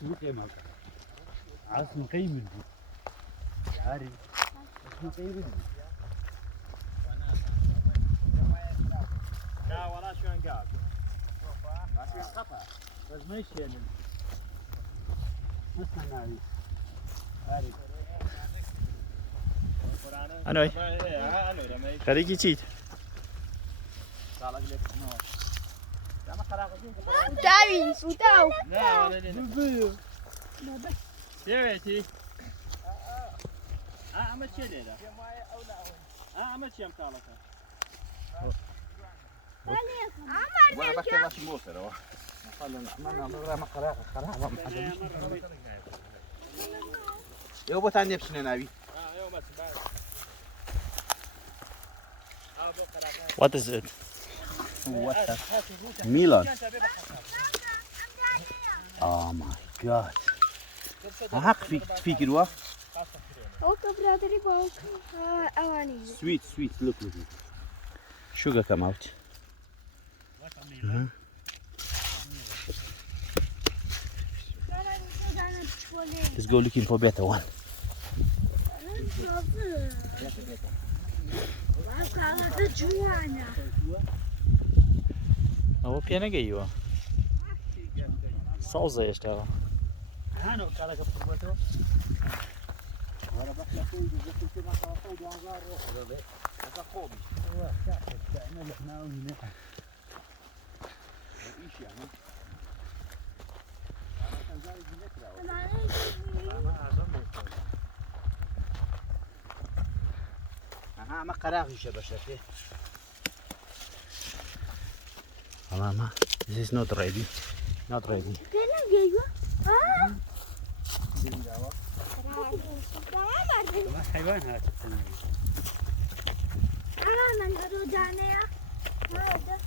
سوق ما عاصم قيم عارف اسمه قيم لا ولا شلون قاعد عشان خطأ بس ما يشيل مثلا عارف انوي خليكي تشيت Davi, sutau. لا ولا لنا سويتي عملت شيء ليلى عملت شيء مكالك وانا بكتب باش موسر اهو عملنا مرة ما قراها يوم ثاني بسنة نبي What is it? ميلان Oh my god حق فيك الوقت Ook een braderie boek. Awani. sweet look sugar come out let's go looking for better one هو piena gaiu. Só usei esta. انا وكالك بقوته ولا بكلا كل جزء كده ما صار جازار هذا خوبي هو كأنه احنا هنا ايش يعني انا كان جاي بنكره ما اظن ما قراغي شبشته Mama, this is not ready. Not ready. حيوان هذا أنا من هذا جانيا هذا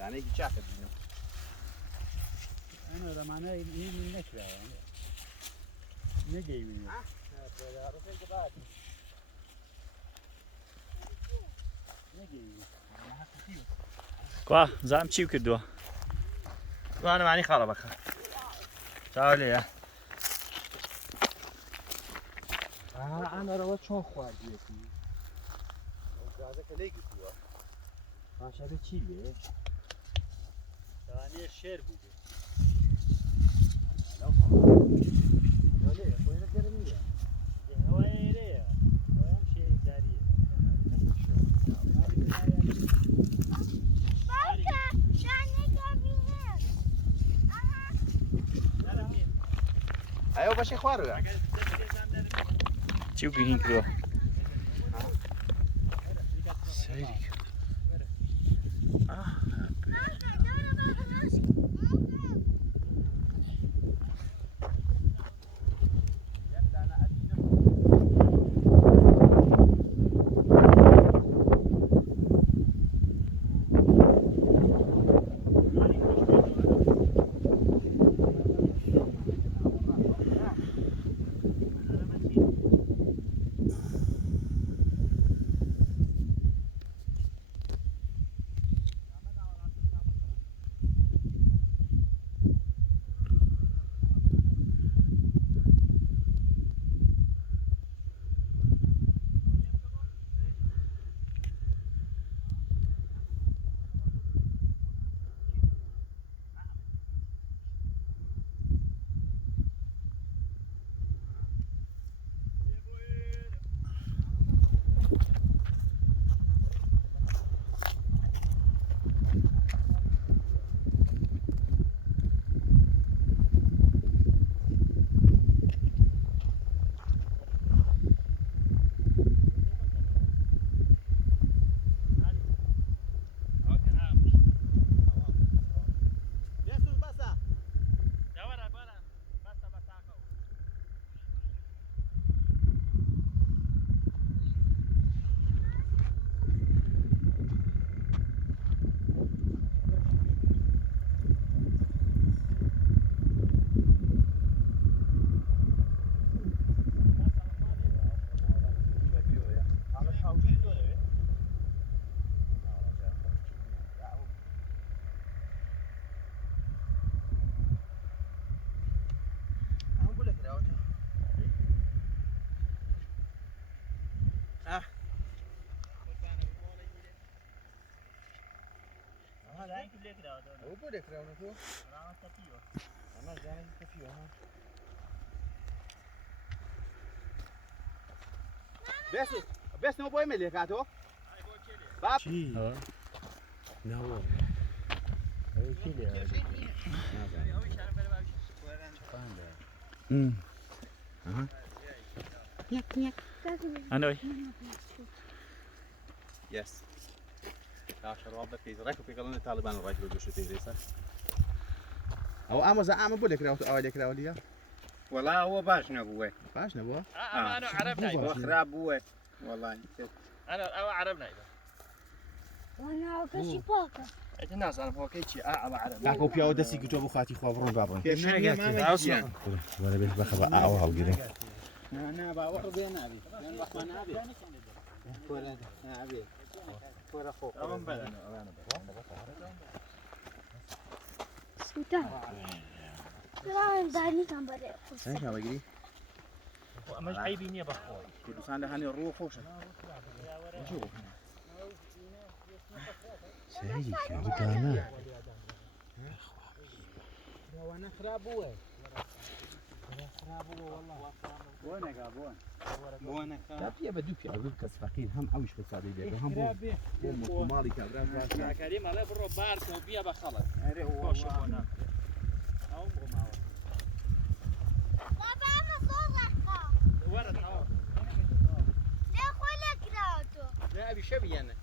يعني يجي شاكر انا ده معناه من نشوه يعني نجي من Qua, زعم چی کردو؟ تو أنا معني خاله بخیر. تعالي. انا روت شو خواردی هذا كليك هو ماشي به چی به ثاني شعر بوده ليه وين الجرميه هو ايه هو شيء داري ايوه باش يخوارو يعني چی بگین کردو؟ ئەو بۆ لێکراونەوە ئەمە زانێکی کەفیوە ها بێستنەوە بۆی مێ لێکاتەوە چی؟ نەوە ئەوەی چی لێ ئەنۆی Yes. Ja, شراب بکیز رای کوپی کلان طالبان رای رو دوشته تیریسه. او اما زعما بوله کراوت آویل کراولیا. والله هو باش نبوه باش نبوه. أنا عربنا هو خراب بوه والله أنا عربنا وانا كشي باكا الناس انا فوق كيتشي على عرب لا كوبي او دسي كتب خاتي خوابرون بابرون. اصلا وانا بيت بخبا او هاو كده. انا بروح بين ابي لان راح ما ابي ولا ابي ولا فوق سوتا لا دارني كان بدي ايش هذا قري؟ مش عيبي نية بخور كل سنة ده هني الروح خوشه. شوف. سيدي كانا. وانا خراب بوه خراب بوه والله بۆنێک بۆن بوه لا بيا بدو في عقول كاس فقير هم اوش بصادي بيك هم بو مالي كابرا كريم الله برو بارك وبيا بخلص اري هو بابا ما صورك ورد حوار لا خلك راوتو لا ابي شبي انا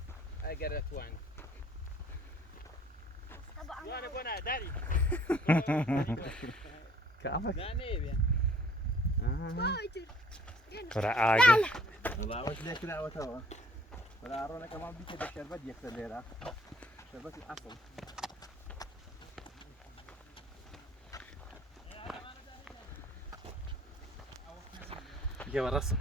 اقرت وين طبعا وانا بنا داري كافك لا نبي بايتر كرة عاقل والله وش ليك لا وتوا ولا ارونا كمان بيك ده شربت يكسر ليرا شربت الاصل جاب الرسم